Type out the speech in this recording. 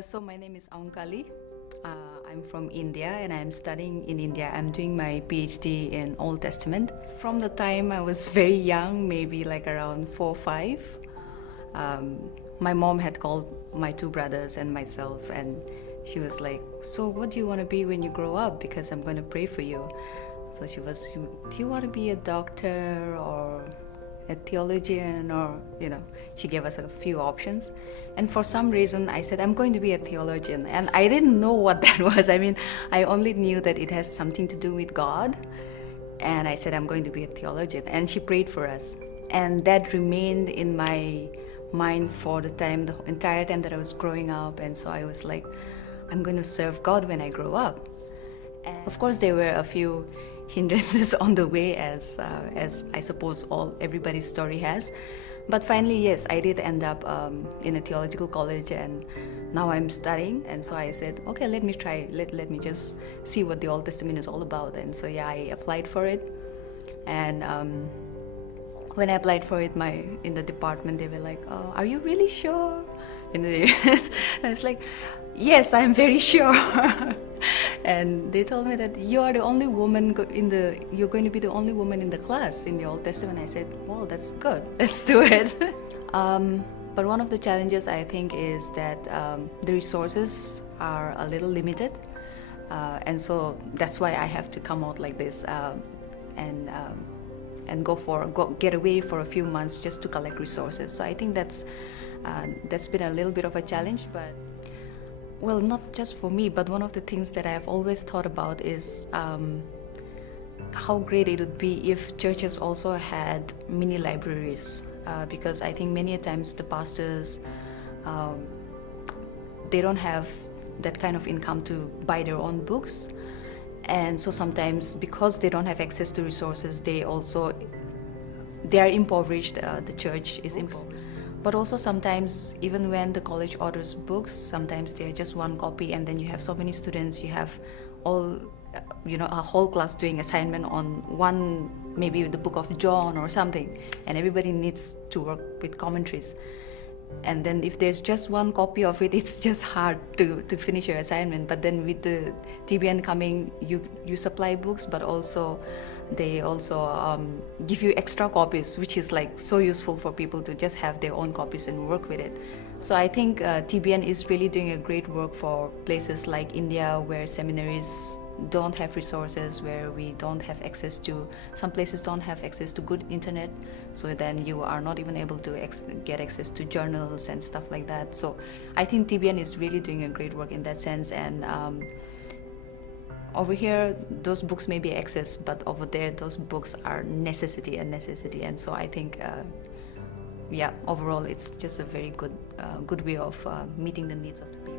So my name is Angu. I'm from India and I'm studying in India. I'm doing my PhD in Old Testament. From the time I was very young, maybe like around 4 or 5, my mom had called my two brothers and myself, and she was like, "So what do you want to be when you grow up? Because I'm going to pray for you." So do you want to be a doctor or a theologian, or she gave us a few options, and for some reason I said I'm going to be a theologian, and I didn't know what that was. I mean, I only knew that it has something to do with God, and I said I'm going to be a theologian, and she prayed for us, and that remained in my mind for the entire time that I was growing up. And so I was like, I'm going to serve God when I grow up. And of course there were a few hindrances on the way, as I suppose everybody's story has. But finally, yes, I did end up in a theological college, and now I'm studying. And so I said, okay, let me try. Let me just see what the Old Testament is all about. And so yeah, I applied for it. And when I applied for it, in the department, they were like, oh, "Are you really sure?" And I was like, "Yes, I'm very sure." And they told me that you are the only woman you're going to be the only woman in the class in the Old Testament. I said, well, that's good. Let's do it. But one of the challenges, I think, is that the resources are a little limited. And so that's why I have to come out like this and get away for a few months just to collect resources. So I think that's been a little bit of a challenge, but well, not just for me, but one of the things that I've always thought about is how great it would be if churches also had mini libraries, because I think many times the pastors, they don't have that kind of income to buy their own books. And so sometimes, because they don't have access to resources, they are impoverished. The church is impoverished. But also sometimes, even when the college orders books, sometimes they're just one copy, and then you have so many students, you have a whole class doing assignment on one, maybe the book of John or something, and everybody needs to work with commentaries. And then if there's just one copy of it, it's just hard to finish your assignment. But then with the TBN coming, you supply books, but also they give you extra copies, which is like so useful for people to just have their own copies and work with it. So I think TBN is really doing a great work for places like India, where seminaries don't have resources, where we don't have access to, some places don't have access to good internet, so then you are not even able to get access to journals and stuff like that. So I think TBN is really doing a great work in that sense. And over here, those books may be access, but over there, those books are necessity. And so I think, overall, it's just a very good way of meeting the needs of the people.